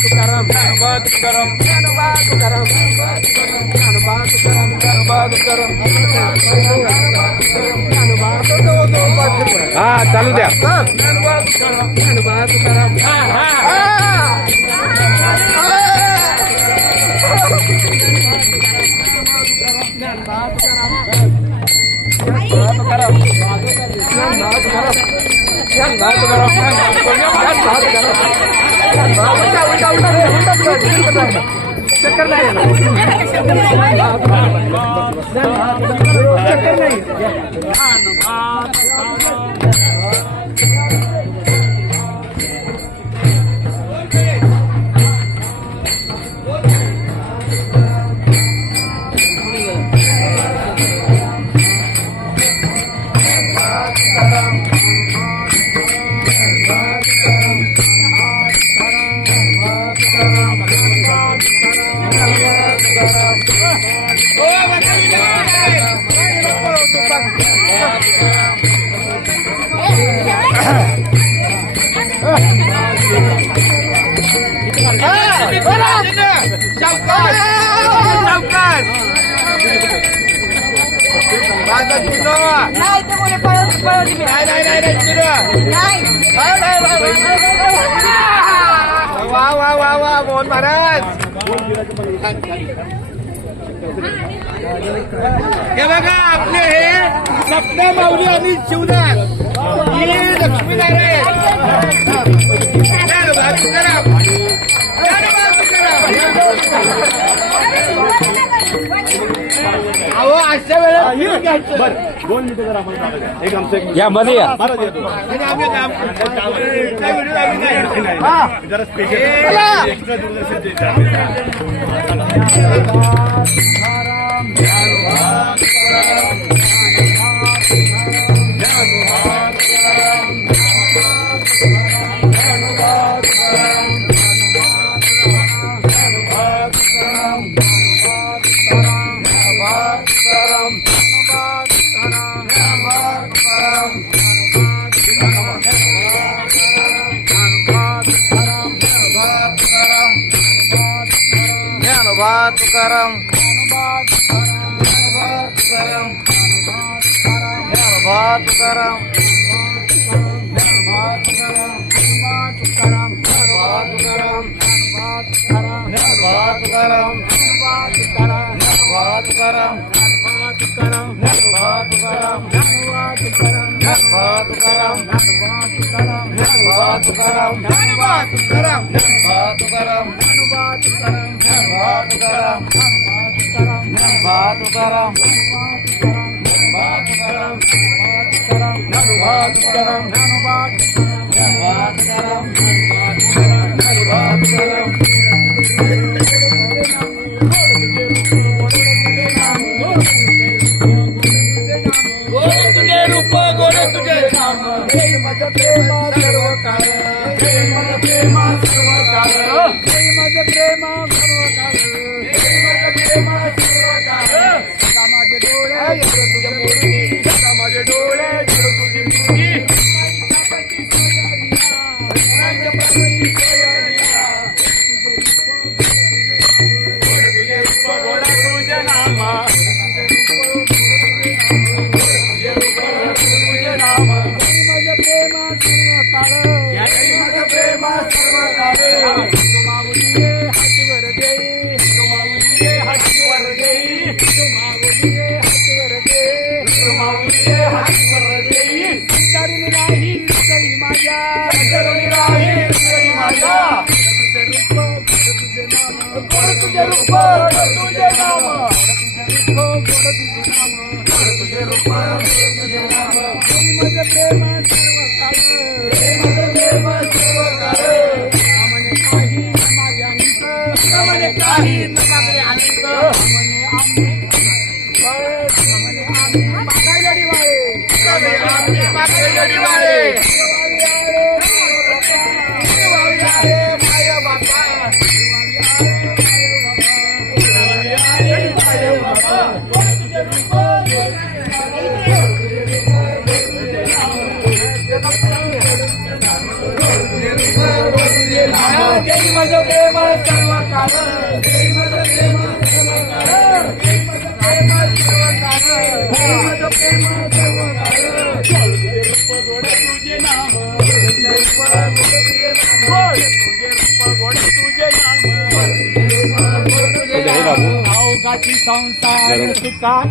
तुकाराम ज्ञानोबा तुकाराम ज्ञानोबा तुकाराम ज्ञानोबा तुकाराम ज्ञानोबा तुकाराम ज्ञानोबा तुकाराम हा चालू द्या ज्ञानोबा तुकाराम ज्ञानोबा तुकाराम चक्कर नाही वा वा वा वा मोहन महाराज हे बघा आपले हे सपना माऊली आणि शिवदास ही लक्ष्मीनारायण अहो अशा वेळेला 2 मिनिटं जरा एक आमचं या मध्ये या जरा स्पेशल एक्स्ट्रा तुकाराम तुकाराम माझं सर्व काळ तुझे नाम तुझे नाम अवघाची संसार तुका